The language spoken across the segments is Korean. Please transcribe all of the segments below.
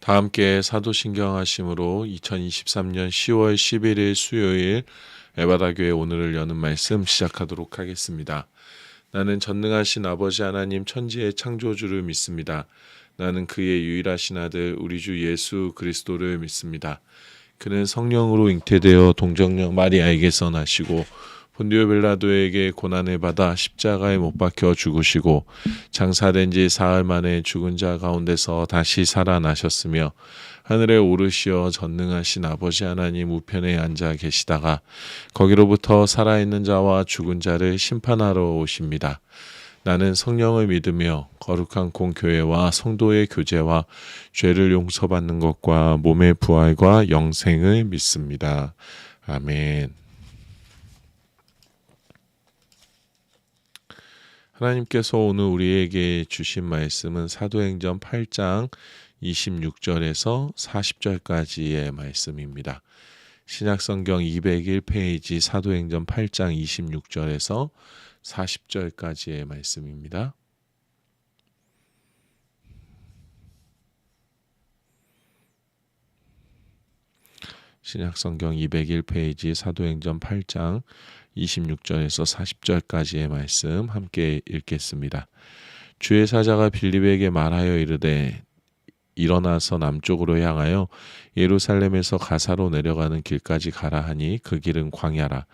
다 함께 사도신경 하심으로 2023년 10월 11일 수요일 에바다 교회 오늘을 여는 말씀 시작하도록 하겠습니다. 나는 전능하신 아버지 하나님 천지의 창조주를 믿습니다. 나는 그의 유일하신 아들 우리 주 예수 그리스도를 믿습니다. 그는 성령으로 잉태되어 동정녀 마리아에게서 나시고 본디오 빌라도에게 고난을 받아 십자가에 못 박혀 죽으시고 장사된 지 사흘 만에 죽은 자 가운데서 다시 살아나셨으며 하늘에 오르시어 전능하신 아버지 하나님 우편에 앉아 계시다가 거기로부터 살아있는 자와 죽은 자를 심판하러 오십니다. 나는 성령을 믿으며 거룩한 공교회와 성도의 교제와 죄를 용서받는 것과 몸의 부활과 영생을 믿습니다. 아멘. 하나님께서 오늘 우리에게 주신 말씀은 사도행전 8장 26절에서 40절까지의 말씀입니다. 신약성경 201페이지 사도행전 8장 26절에서 40절까지의 말씀입니다. 신약성경 201페이지 사도행전 8장 26절에서 40절까지의 말씀 함께 읽겠습니다. 주의 사자가 빌립에게 말하여 이르되 일어나서 남쪽으로 향하여 예루살렘에서 가사로 내려가는 길까지 가라 하니 그 길은 광야라.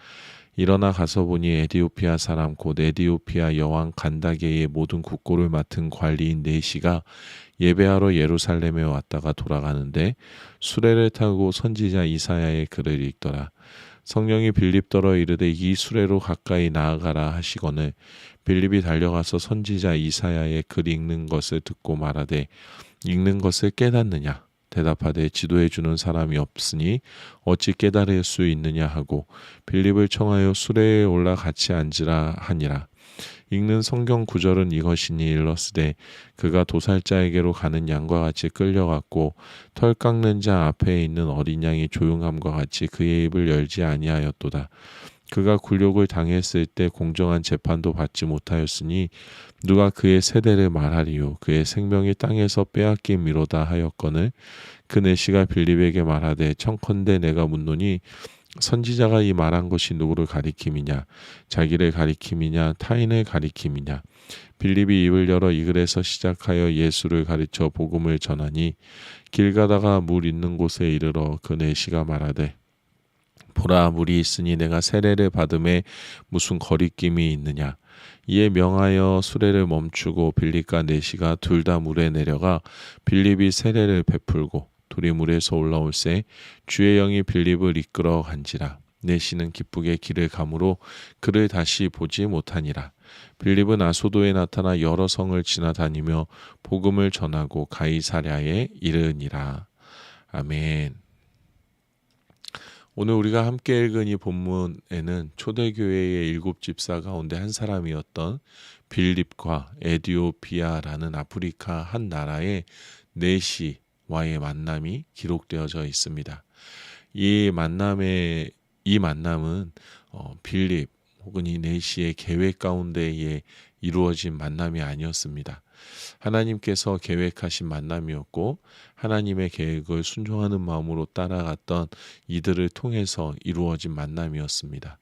일어나 가서 보니 에디오피아 사람 곧 에디오피아 여왕 간다게의 모든 국고를 맡은 관리인 네시가 예배하러 예루살렘에 왔다가 돌아가는데 수레를 타고 선지자 이사야의 글을 읽더라. 성령이 빌립더러 이르되 이 수레로 가까이 나아가라 하시거늘 빌립이 달려가서 선지자 이사야의 글 읽는 것을 듣고 말하되 읽는 것을 깨닫느냐 대답하되 지도해 주는 사람이 없으니 어찌 깨달을 수 있느냐 하고 빌립을 청하여 수레에 올라 같이 앉으라 하니라. 읽는 성경 구절은 이것이니 일러스되 그가 도살자에게로 가는 양과 같이 끌려갔고 털 깎는 자 앞에 있는 어린 양이 조용함과 같이 그의 입을 열지 아니하였도다. 그가 굴욕을 당했을 때 공정한 재판도 받지 못하였으니 누가 그의 세대를 말하리요. 그의 생명이 땅에서 빼앗김이로다 하였거늘 그 네시가 빌립에게 말하되 청컨대 내가 묻노니 선지자가 이 말한 것이 누구를 가리킴이냐 자기를 가리킴이냐 타인을 가리킴이냐. 빌립이 입을 열어 이 글에서 시작하여 예수를 가르쳐 복음을 전하니 길 가다가 물 있는 곳에 이르러 그 네시가 말하되 보라 물이 있으니 내가 세례를 받음에 무슨 거리낌이 있느냐. 이에 명하여 수레를 멈추고 빌립과 네시가 둘 다 물에 내려가 빌립이 세례를 베풀고 둘이 물에서 올라올새 주의 영이 빌립을 이끌어 간지라. 네시는 기쁘게 길을 가므로 그를 다시 보지 못하니라. 빌립은 아소도에 나타나 여러 성을 지나다니며 복음을 전하고 가이사랴에 이르니라. 아멘. 오늘 우리가 함께 읽은 이 본문에는 초대교회의 7집사 가운데 한 사람이었던 빌립과 에디오피아라는 아프리카 한 나라의 네시와의 만남이 기록되어져 있습니다. 이 만남은 빌립 혹은 이 네시의 계획 가운데에 이루어진 만남이 아니었습니다. 하나님께서 계획하신 만남이었고 하나님의 계획을 순종하는 마음으로 따라갔던 이들을 통해서 이루어진 만남이었습니다.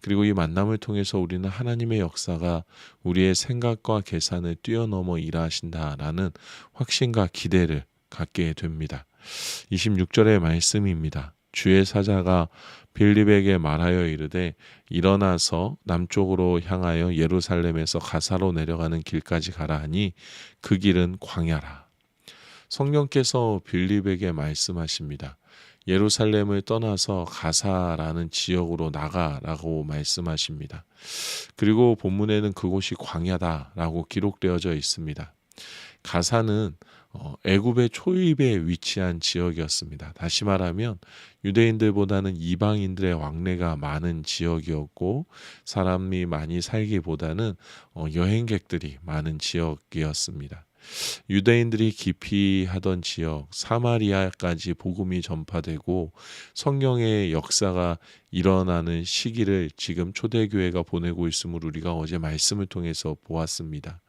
그리고 이 만남을 통해서 우리는 하나님의 역사가 우리의 생각과 계산을 뛰어넘어 일하신다라는 확신과 기대를 갖게 됩니다. 26절의 말씀입니다. 주의 사자가 빌립에게 말하여 이르되 일어나서 남쪽으로 향하여 예루살렘에서 가사로 내려가는 길까지 가라 하니 그 길은 광야라. 성령께서 빌립에게 말씀하십니다. 예루살렘을 떠나서 가사라는 지역으로 나가라고 말씀하십니다. 그리고 본문에는 그곳이 광야다라고 기록되어져 있습니다. 가사는 애굽의 초입에 위치한 지역이었습니다. 다시 말하면 유대인들보다는 이방인들의 왕래가 많은 지역이었고 사람이 많이 살기보다는 여행객들이 많은 지역이었습니다. 유대인들이 기피하던 지역 사마리아까지 복음이 전파되고 성령의 역사가 일어나는 시기를 지금 초대교회가 보내고 있음을 우리가 어제 말씀을 통해서 보았습니다.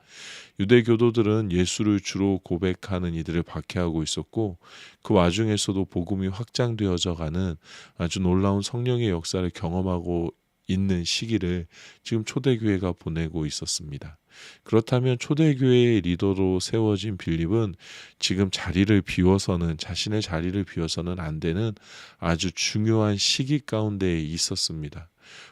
유대 교도들은 예수를 주로 고백하는 이들을 박해하고 있었고 그 와중에서도 복음이 확장되어져 가는 아주 놀라운 성령의 역사를 경험하고 있는 시기를 지금 초대교회가 보내고 있었습니다. 그렇다면 초대교회의 리더로 세워진 빌립은 지금 자신의 자리를 비워서는 안 되는 아주 중요한 시기 가운데 있었습니다.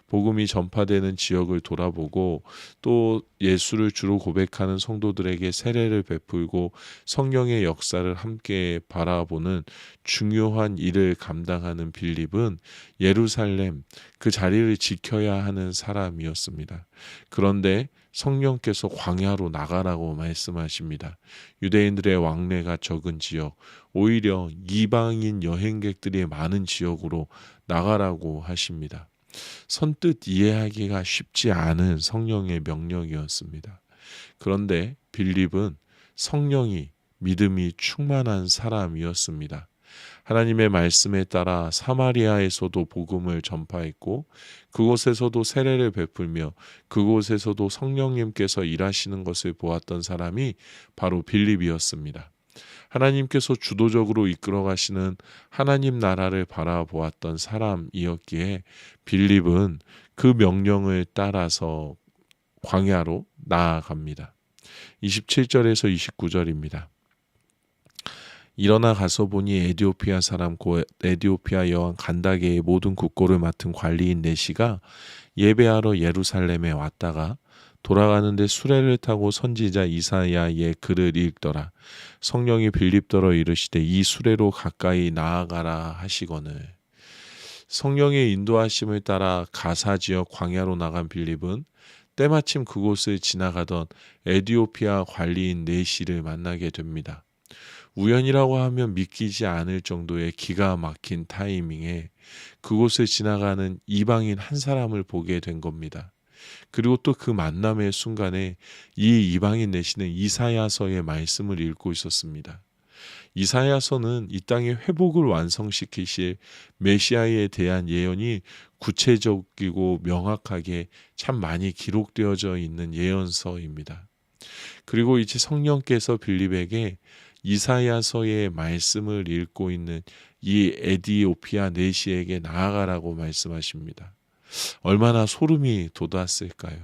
복음이 전파되는 지역을 돌아보고 또 예수를 주로 고백하는 성도들에게 세례를 베풀고 성령의 역사를 함께 바라보는 중요한 일을 감당하는 빌립은 예루살렘 그 자리를 지켜야 하는 사람이었습니다. 그런데 성령께서 광야로 나가라고 말씀하십니다. 유대인들의 왕래가 적은 지역, 오히려 이방인 여행객들이 많은 지역으로 나가라고 하십니다. 선뜻 이해하기가 쉽지 않은 성령의 명령이었습니다. 그런데 빌립은 성령이 믿음이 충만한 사람이었습니다. 하나님의 말씀에 따라 사마리아에서도 복음을 전파했고 그곳에서도 세례를 베풀며 그곳에서도 성령님께서 일하시는 것을 보았던 사람이 바로 빌립이었습니다. 하나님께서 주도적으로 이끌어 가시는 하나님 나라를 바라보았던 사람이었기에 빌립은 그 명령을 따라서 광야로 나아갑니다. 27절에서 29절입니다. 일어나 가서 보니 에디오피아 사람 곧 에디오피아 여왕 간다게의 모든 국고를 맡은 관리인 네시가 예배하러 예루살렘에 왔다가 돌아가는데 수레를 타고 선지자 이사야의 글을 읽더라. 성령이 빌립더러 이르시되 이 수레로 가까이 나아가라 하시거늘. 성령의 인도하심을 따라 가사 지역 광야로 나간 빌립은 때마침 그곳을 지나가던 에디오피아 관리인 네시를 만나게 됩니다. 우연이라고 하면 믿기지 않을 정도의 기가 막힌 타이밍에 그곳을 지나가는 이방인 한 사람을 보게 된 겁니다. 그리고 또 그 만남의 순간에 이 이방인 네시는 이사야서의 말씀을 읽고 있었습니다. 이사야서는 이 땅의 회복을 완성시키실 메시아에 대한 예언이 구체적이고 명확하게 참 많이 기록되어져 있는 예언서입니다. 그리고 이제 성령께서 빌립에게 이사야서의 말씀을 읽고 있는 이 에디오피아 네시에게 나아가라고 말씀하십니다. 얼마나 소름이 돋았을까요?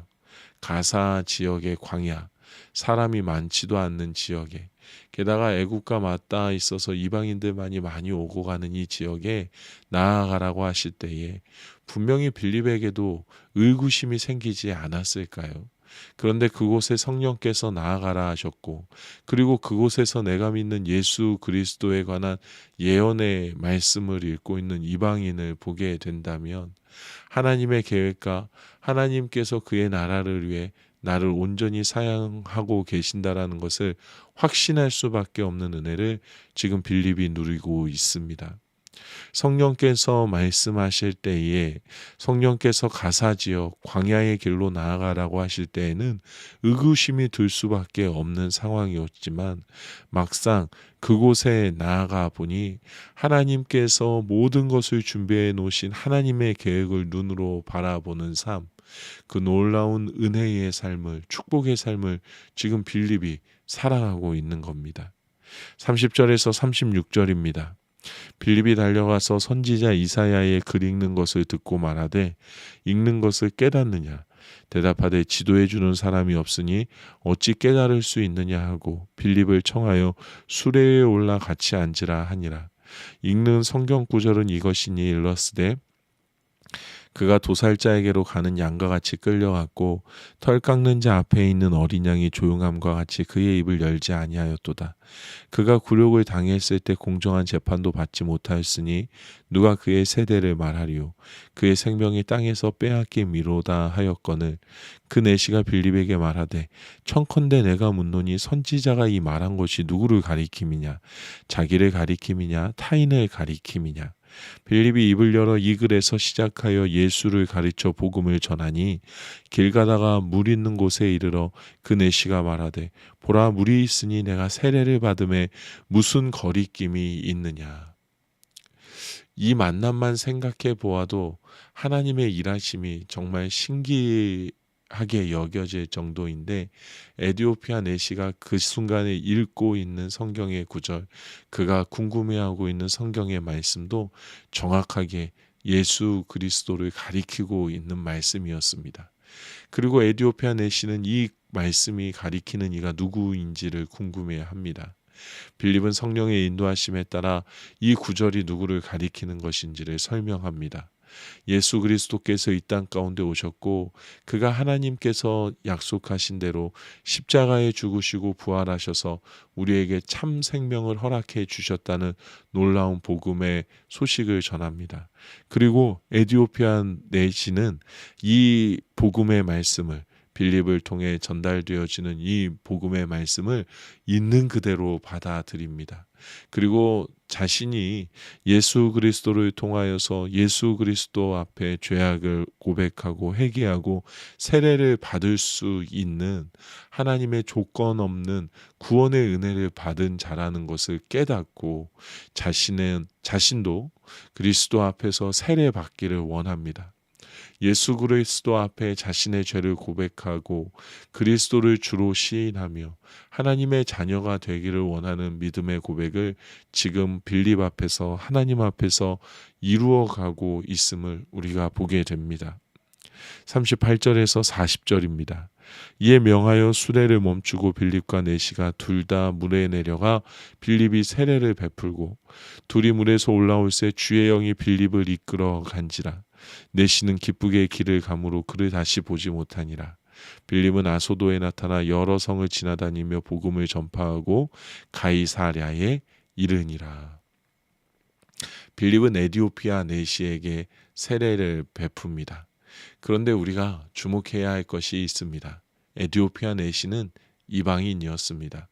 가사 지역의 광야, 사람이 많지도 않는 지역에 게다가 애국가 맞닿아 있어서 이방인들만이 많이 오고 가는 이 지역에 나아가라고 하실 때에 분명히 빌립에게도 의구심이 생기지 않았을까요? 그런데 그곳에 성령께서 나아가라 하셨고 그리고 그곳에서 내가 믿는 예수 그리스도에 관한 예언의 말씀을 읽고 있는 이방인을 보게 된다면 하나님의 계획과 하나님께서 그의 나라를 위해 나를 온전히 사용하고 계신다라는 것을 확신할 수밖에 없는 은혜를 지금 빌립이 누리고 있습니다. 성령께서 말씀하실 때에 성령께서 가사지역 광야의 길로 나아가라고 하실 때에는 의구심이 들 수밖에 없는 상황이었지만 막상 그곳에 나아가 보니 하나님께서 모든 것을 준비해 놓으신 하나님의 계획을 눈으로 바라보는 삶, 그 놀라운 은혜의 삶을 축복의 삶을 지금 빌립이 살아가고 있는 겁니다. 30절에서 36절입니다. 빌립이 달려가서 선지자 이사야의 글 읽는 것을 듣고 말하되 읽는 것을 깨닫느냐 대답하되 지도해 주는 사람이 없으니 어찌 깨달을 수 있느냐 하고 빌립을 청하여 수레에 올라 같이 앉으라 하니라. 읽는 성경 구절은 이것이니 일러스되 그가 도살자에게로 가는 양과 같이 끌려갔고 털 깎는 자 앞에 있는 어린 양이 조용함과 같이 그의 입을 열지 아니하였도다. 그가 굴욕을 당했을 때 공정한 재판도 받지 못하였으니 누가 그의 세대를 말하리요. 그의 생명이 땅에서 빼앗김이로다 하였거늘 그 내시가 빌립에게 말하되 청컨대 내가 묻노니 선지자가 이 말한 것이 누구를 가리킴이냐 자기를 가리킴이냐 타인을 가리킴이냐. 빌립이 입을 열어 이 글에서 시작하여 예수를 가르쳐 복음을 전하니 길 가다가 물 있는 곳에 이르러 그 내시가 말하되 보라 물이 있으니 내가 세례를 받음에 무슨 거리낌이 있느냐. 이 만남만 생각해 보아도 하나님의 일하심이 정말 신기할 하게 여겨질 정도인데 에디오피아 내시가 그 순간에 읽고 있는 성경의 구절, 그가 궁금해하고 있는 성경의 말씀도 정확하게 예수 그리스도를 가리키고 있는 말씀이었습니다. 그리고 에디오피아 내시는 이 말씀이 가리키는 이가 누구인지를 궁금해합니다. 빌립은 성령의 인도하심에 따라 이 구절이 누구를 가리키는 것인지를 설명합니다. 예수 그리스도께서 이 땅 가운데 오셨고 그가 하나님께서 약속하신 대로 십자가에 죽으시고 부활하셔서 우리에게 참 생명을 허락해 주셨다는 놀라운 복음의 소식을 전합니다. 그리고 에디오피아 내시는 이 복음의 말씀을 빌립을 통해 전달되어지는 이 복음의 말씀을 있는 그대로 받아들입니다. 그리고 자신이 예수 그리스도를 통하여서 예수 그리스도 앞에 죄악을 고백하고 회개하고 세례를 받을 수 있는 하나님의 조건 없는 구원의 은혜를 받은 자라는 것을 깨닫고 자신도 그리스도 앞에서 세례 받기를 원합니다. 예수 그리스도 앞에 자신의 죄를 고백하고 그리스도를 주로 시인하며 하나님의 자녀가 되기를 원하는 믿음의 고백을 지금 빌립 앞에서 하나님 앞에서 이루어가고 있음을 우리가 보게 됩니다. 38절에서 40절입니다. 이에 명하여 수레를 멈추고 빌립과 내시가 둘 다 물에 내려가 빌립이 세례를 베풀고 둘이 물에서 올라올새 주의 영이 빌립을 이끌어 간지라. 내시는 기쁘게 길을 가므로 그를 다시 보지 못하니라. 빌립은 아소도에 나타나 여러 성을 지나다니며 복음을 전파하고 가이사랴에 이르니라. 빌립은 에디오피아 내시에게 세례를 베풉니다. 그런데 우리가 주목해야 할 것이 있습니다. 에디오피아 내시는 이방인이었습니다.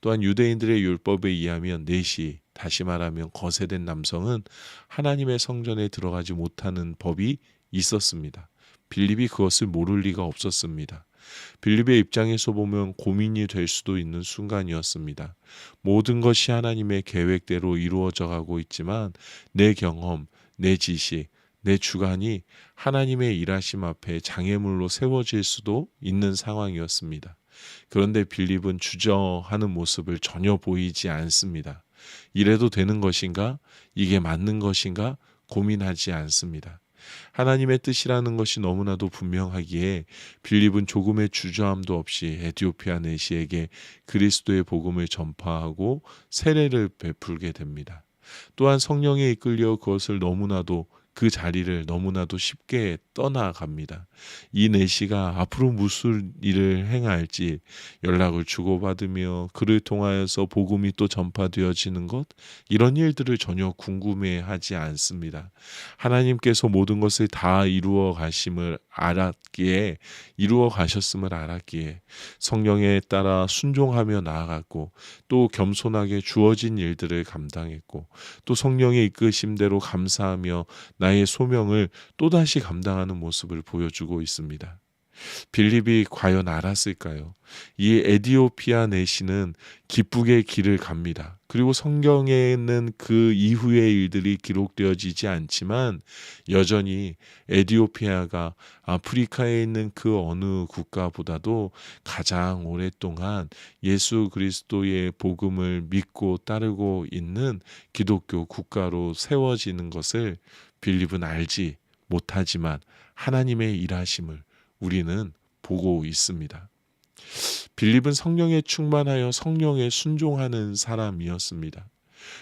또한 유대인들의 율법에 의하면 내시, 다시 말하면 거세된 남성은 하나님의 성전에 들어가지 못하는 법이 있었습니다. 빌립이 그것을 모를 리가 없었습니다. 빌립의 입장에서 보면 고민이 될 수도 있는 순간이었습니다. 모든 것이 하나님의 계획대로 이루어져 가고 있지만 내 경험, 내 지식, 내 주관이 하나님의 일하심 앞에 장애물로 세워질 수도 있는 상황이었습니다. 그런데 빌립은 주저하는 모습을 전혀 보이지 않습니다. 이래도 되는 것인가? 이게 맞는 것인가? 고민하지 않습니다. 하나님의 뜻이라는 것이 너무나도 분명하기에 빌립은 조금의 주저함도 없이 에티오피아 내시에게 그리스도의 복음을 전파하고 세례를 베풀게 됩니다. 또한 성령에 이끌려 그것을 그 자리를 너무나도 쉽게 떠나갑니다. 이 내시가 앞으로 무슨 일을 행할지 연락을 주고받으며 그를 통하여서 복음이 또 전파되어지는 것, 이런 일들을 전혀 궁금해하지 않습니다. 하나님께서 모든 것을 다 이루어 가셨음을 알았기에 성령에 따라 순종하며 나아갔고 또 겸손하게 주어진 일들을 감당했고 또 성령의 이끄심대로 감사하며 나의 소명을 또다시 감당하는 모습을 보여주고 있습니다. 빌립이 과연 알았을까요? 이 에디오피아 내시는 기쁘게 길을 갑니다. 그리고 성경에는 그 이후의 일들이 기록되어지지 않지만 여전히 에디오피아가 아프리카에 있는 그 어느 국가보다도 가장 오랫동안 예수 그리스도의 복음을 믿고 따르고 있는 기독교 국가로 세워지는 것을 빌립은 알지 못하지만 하나님의 일하심을 우리는 보고 있습니다. 빌립은 성령에 충만하여 성령에 순종하는 사람이었습니다.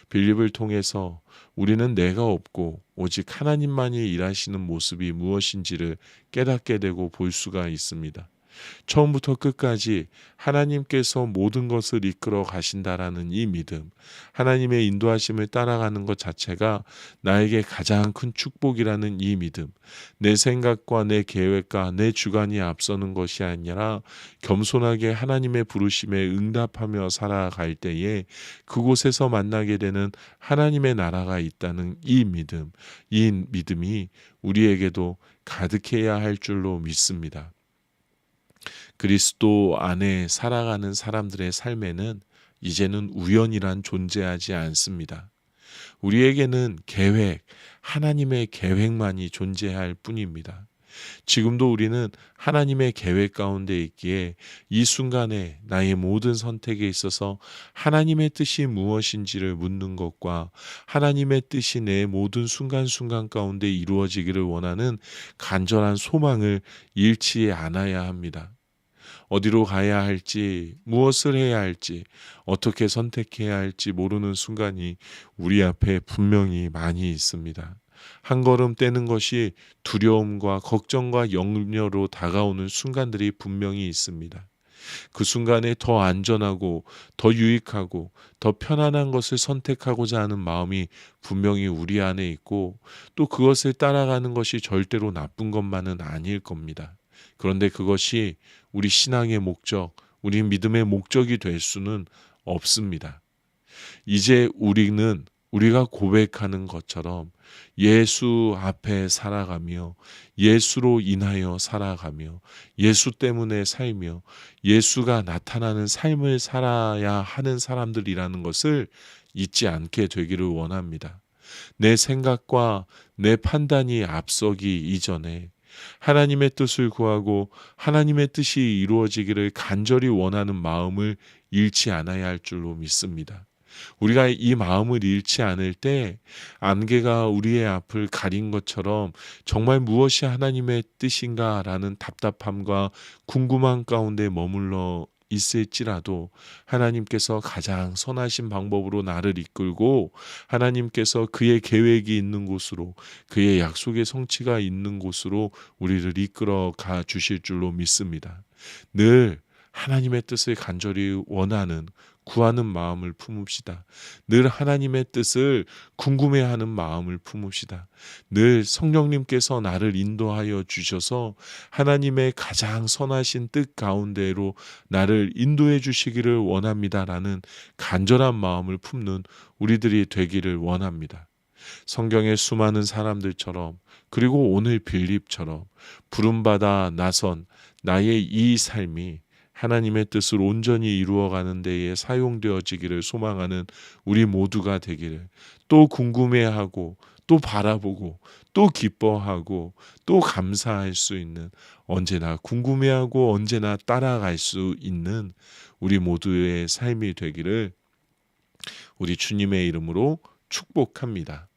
빌립을 통해서 우리는 내가 없고 오직 하나님만이 일하시는 모습이 무엇인지를 깨닫게 되고 볼 수가 있습니다. 처음부터 끝까지 하나님께서 모든 것을 이끌어 가신다라는 이 믿음, 하나님의 인도하심을 따라가는 것 자체가 나에게 가장 큰 축복이라는 이 믿음, 내 생각과 내 계획과 내 주관이 앞서는 것이 아니라 겸손하게 하나님의 부르심에 응답하며 살아갈 때에 그곳에서 만나게 되는 하나님의 나라가 있다는 이 믿음이 우리에게도 가득해야 할 줄로 믿습니다. 그리스도 안에 살아가는 사람들의 삶에는 이제는 우연이란 존재하지 않습니다. 우리에게는 하나님의 계획만이 존재할 뿐입니다. 지금도 우리는 하나님의 계획 가운데 있기에 이 순간에 나의 모든 선택에 있어서 하나님의 뜻이 무엇인지를 묻는 것과 하나님의 뜻이 내 모든 순간순간 가운데 이루어지기를 원하는 간절한 소망을 잃지 않아야 합니다. 어디로 가야 할지, 무엇을 해야 할지, 어떻게 선택해야 할지 모르는 순간이 우리 앞에 분명히 많이 있습니다. 한 걸음 떼는 것이 두려움과 걱정과 염려로 다가오는 순간들이 분명히 있습니다. 그 순간에 더 안전하고 더 유익하고 더 편안한 것을 선택하고자 하는 마음이 분명히 우리 안에 있고 또 그것을 따라가는 것이 절대로 나쁜 것만은 아닐 겁니다. 그런데 그것이 우리 신앙의 목적, 우리 믿음의 목적이 될 수는 없습니다. 이제 우리는 우리가 고백하는 것처럼 예수 앞에 살아가며 예수로 인하여 살아가며 예수 때문에 살며 예수가 나타나는 삶을 살아야 하는 사람들이라는 것을 잊지 않게 되기를 원합니다. 내 생각과 내 판단이 앞서기 이전에 하나님의 뜻을 구하고 하나님의 뜻이 이루어지기를 간절히 원하는 마음을 잃지 않아야 할 줄로 믿습니다. 우리가 이 마음을 잃지 않을 때 안개가 우리의 앞을 가린 것처럼 정말 무엇이 하나님의 뜻인가라는 답답함과 궁금함 가운데 머물러 있을지라도 하나님께서 가장 선하신 방법으로 나를 이끌고 하나님께서 그의 계획이 있는 곳으로 그의 약속의 성취가 있는 곳으로 우리를 이끌어 가 주실 줄로 믿습니다. 늘 하나님의 뜻을 간절히 원하는 구하는 마음을 품읍시다. 늘 하나님의 뜻을 궁금해하는 마음을 품읍시다. 늘 성령님께서 나를 인도하여 주셔서 하나님의 가장 선하신 뜻 가운데로 나를 인도해 주시기를 원합니다라는 간절한 마음을 품는 우리들이 되기를 원합니다. 성경의 수많은 사람들처럼 그리고 오늘 빌립처럼 부름받아 나선 나의 이 삶이 하나님의 뜻을 온전히 이루어가는 데에 사용되어지기를 소망하는 우리 모두가 되기를 또 궁금해하고 또 바라보고 또 기뻐하고 또 감사할 수 있는 언제나 궁금해하고 언제나 따라갈 수 있는 우리 모두의 삶이 되기를 우리 주님의 이름으로 축복합니다.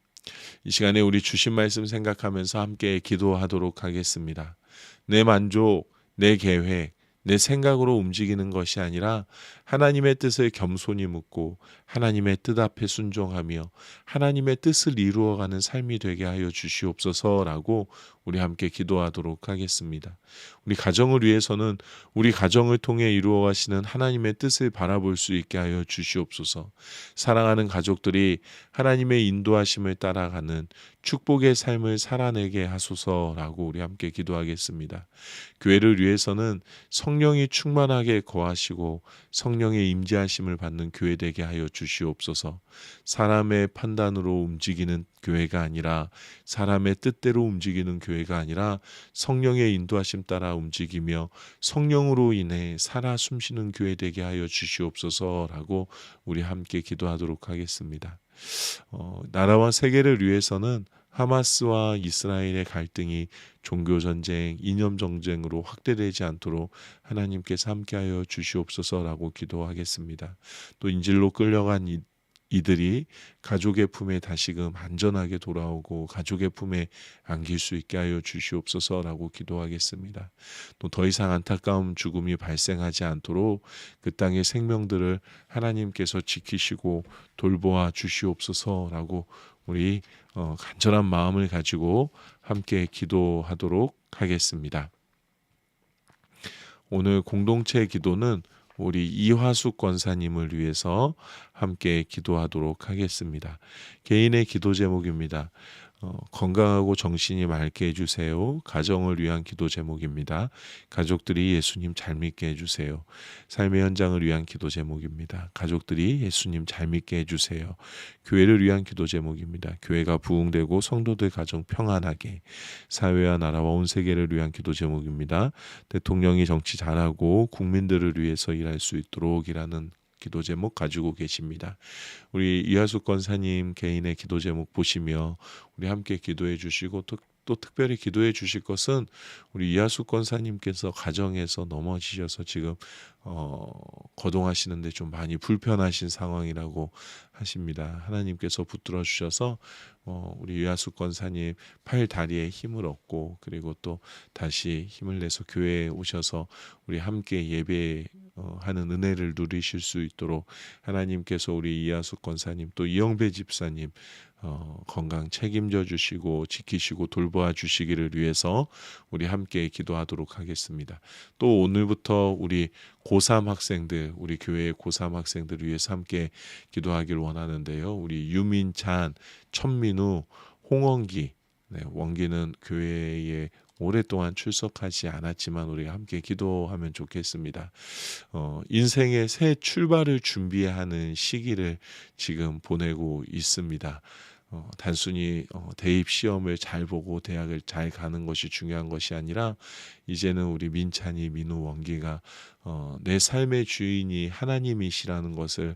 이 시간에 우리 주신 말씀 생각하면서 함께 기도하도록 하겠습니다. 내 만족, 내 계획, 내 생각으로 움직이는 것이 아니라 하나님의 뜻을 겸손히 묻고 하나님의 뜻 앞에 순종하며 하나님의 뜻을 이루어가는 삶이 되게 하여 주시옵소서라고 우리 함께 기도하도록 하겠습니다. 우리 가정을 위해서는 우리 가정을 통해 이루어가시는 하나님의 뜻을 바라볼 수 있게 하여 주시옵소서. 사랑하는 가족들이 하나님의 인도하심을 따라가는 축복의 삶을 살아내게 하소서라고 우리 함께 기도하겠습니다. 교회를 위해서는 성령이 충만하게 거하시고 성령의 임재하심을 받는 교회 되게 하여 주시옵소서. 사람의 판단으로 움직이는 교회가 아니라 사람의 뜻대로 움직이는 교회가 아니라 성령의 인도하심 따라 움직이며 성령으로 인해 살아 숨쉬는 교회 되게 하여 주시옵소서라고 우리 함께 기도하도록 하겠습니다. 나라와 세계를 위해서는 하마스와 이스라엘의 갈등이 종교전쟁, 이념전쟁으로 확대되지 않도록 하나님께서 함께하여 주시옵소서라고 기도하겠습니다. 또 인질로 끌려간 이들이 가족의 품에 다시금 안전하게 돌아오고 가족의 품에 안길 수 있게 하여 주시옵소서라고 기도하겠습니다. 또 더 이상 안타까운 죽음이 발생하지 않도록 그 땅의 생명들을 하나님께서 지키시고 돌보아 주시옵소서라고 우리 간절한 마음을 가지고 함께 기도하도록 하겠습니다. 오늘 공동체 기도는 우리 이화숙 권사님을 위해서 함께 기도하도록 하겠습니다. 개인의 기도 제목입니다. 건강하고 정신이 맑게 해주세요. 가정을 위한 기도 제목입니다. 가족들이 예수님 잘 믿게 해주세요. 삶의 현장을 위한 기도 제목입니다. 가족들이 예수님 잘 믿게 해주세요. 교회를 위한 기도 제목입니다. 교회가 부흥되고 성도들 가정 평안하게. 사회와 나라와 온 세계를 위한 기도 제목입니다. 대통령이 정치 잘하고 국민들을 위해서 일할 수 있도록이라는 기도 제목 가지고 계십니다. 우리 이하숙 권사님 개인의 기도 제목 보시며 우리 함께 기도해 주시고 또 또 특별히 기도해 주실 것은 우리 이하수 권사님께서 가정에서 넘어지셔서 지금 거동하시는데 좀 많이 불편하신 상황이라고 하십니다. 하나님께서 붙들어 주셔서 우리 이하수 권사님 팔 다리에 힘을 얻고, 그리고 또 다시 힘을 내서 교회에 오셔서 우리 함께 예배 하는 은혜를 누리실 수 있도록 하나님께서 우리 이하수 권사님 또 이영배 집사님 건강 책임져 주시고 지키시고 돌보아 주시기를 위해서 우리 함께 기도하도록 하겠습니다. 또 오늘부터 우리 고3 학생들, 우리 교회의 고3 학생들을 위해서 함께 기도하기를 원하는데요. 우리 유민찬, 천민우, 홍원기, 원기는 교회에 오랫동안 출석하지 않았지만 우리가 함께 기도하면 좋겠습니다. 인생의 새 출발을 준비하는 시기를 지금 보내고 있습니다. 단순히 대입 시험을 잘 보고 대학을 잘 가는 것이 중요한 것이 아니라 이제는 우리 민찬이, 민우, 원기가 내 삶의 주인이 하나님이시라는 것을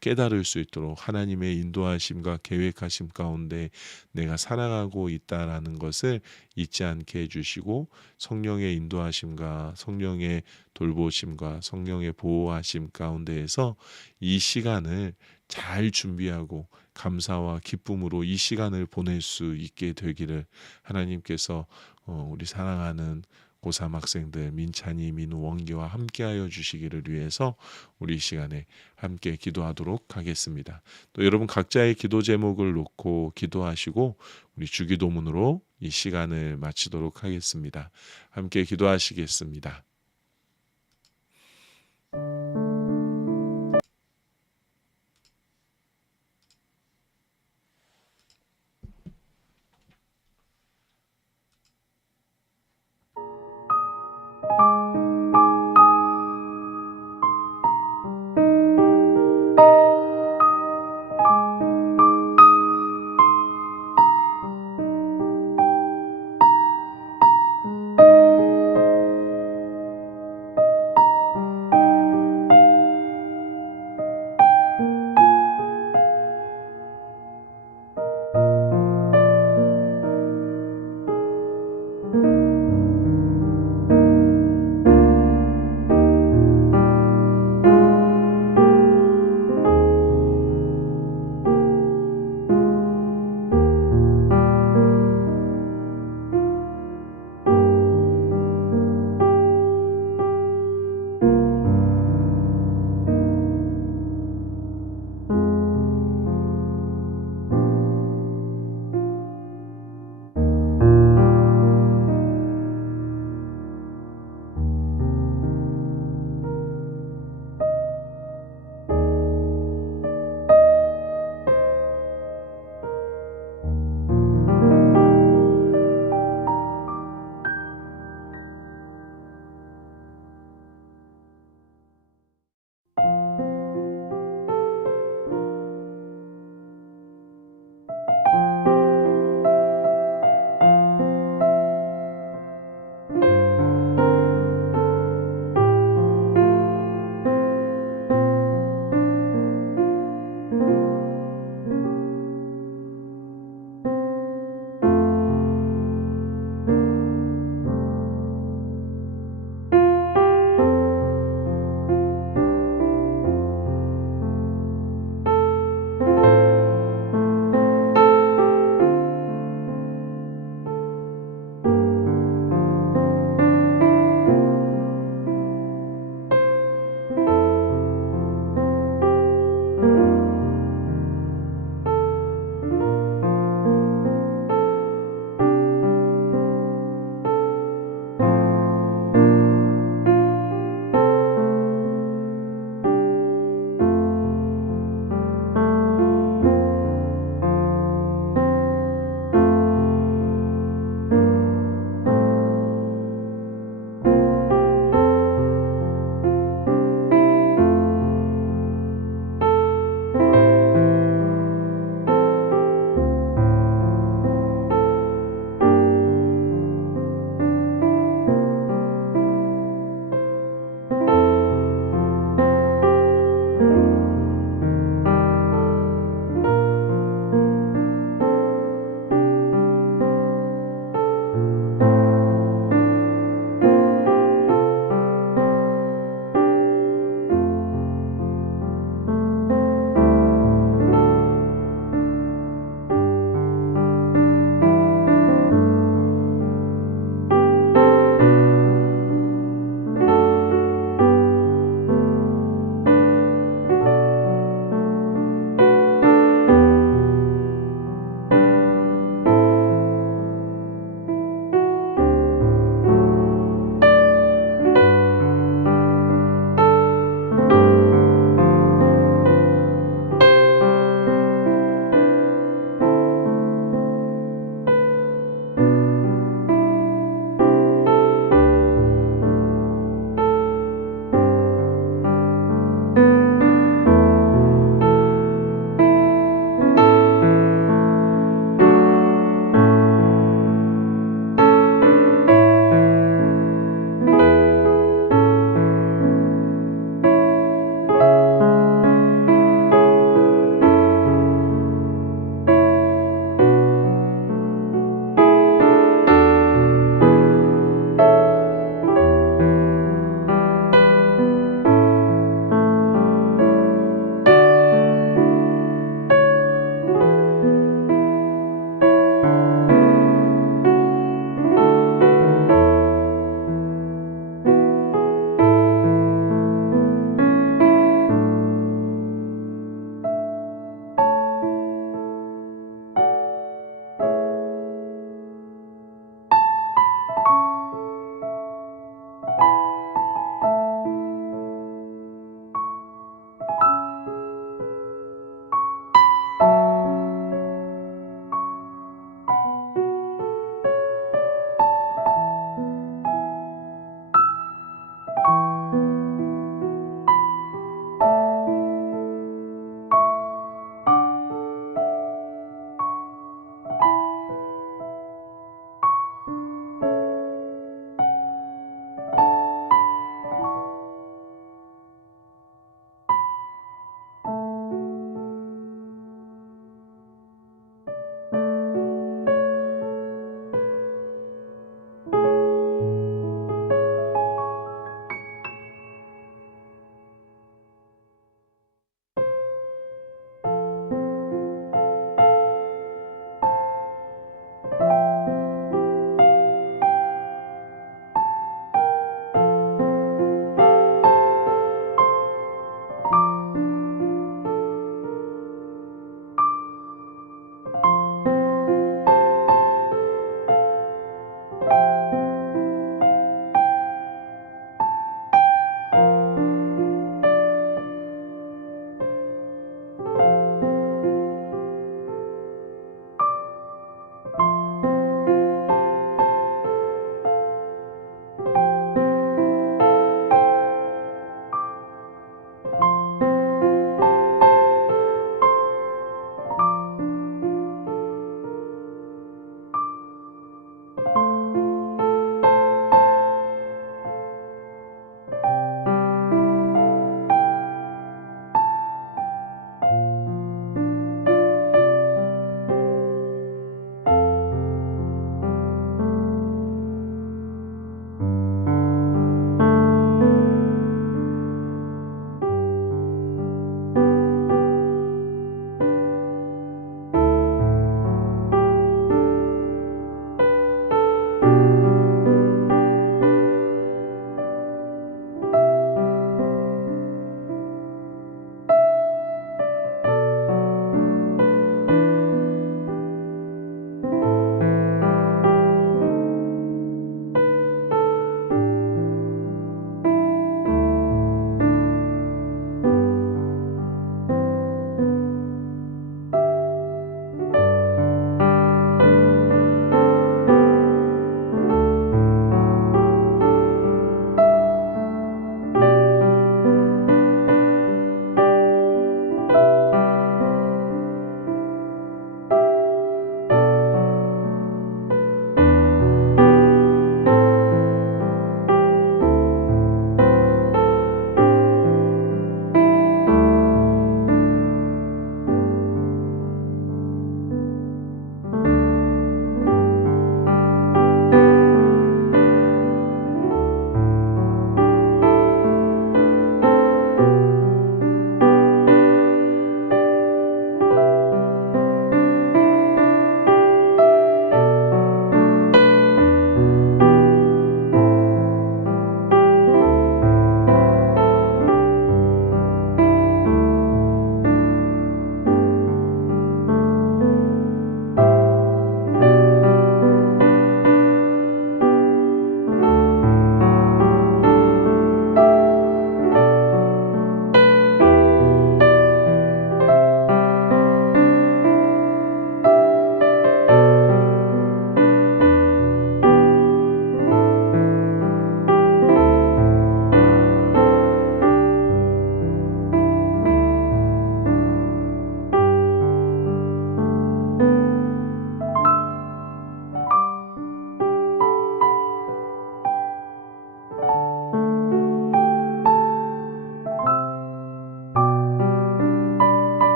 깨달을 수 있도록 하나님의 인도하심과 계획하심 가운데 내가 살아가고 있다라는 것을 잊지 않게 해주시고, 성령의 인도하심과 성령의 돌보심과 성령의 보호하심 가운데에서 이 시간을 잘 준비하고 감사와 기쁨으로 이 시간을 보낼 수 있게 되기를 하나님께서 우리 사랑하는 고3 학생들 민찬이, 민우, 원기와 함께하여 주시기를 위해서 우리 이 시간에 함께 기도하도록 하겠습니다. 또 여러분 각자의 기도 제목을 놓고 기도하시고 우리 주기도문으로 이 시간을 마치도록 하겠습니다. 함께 기도하시겠습니다.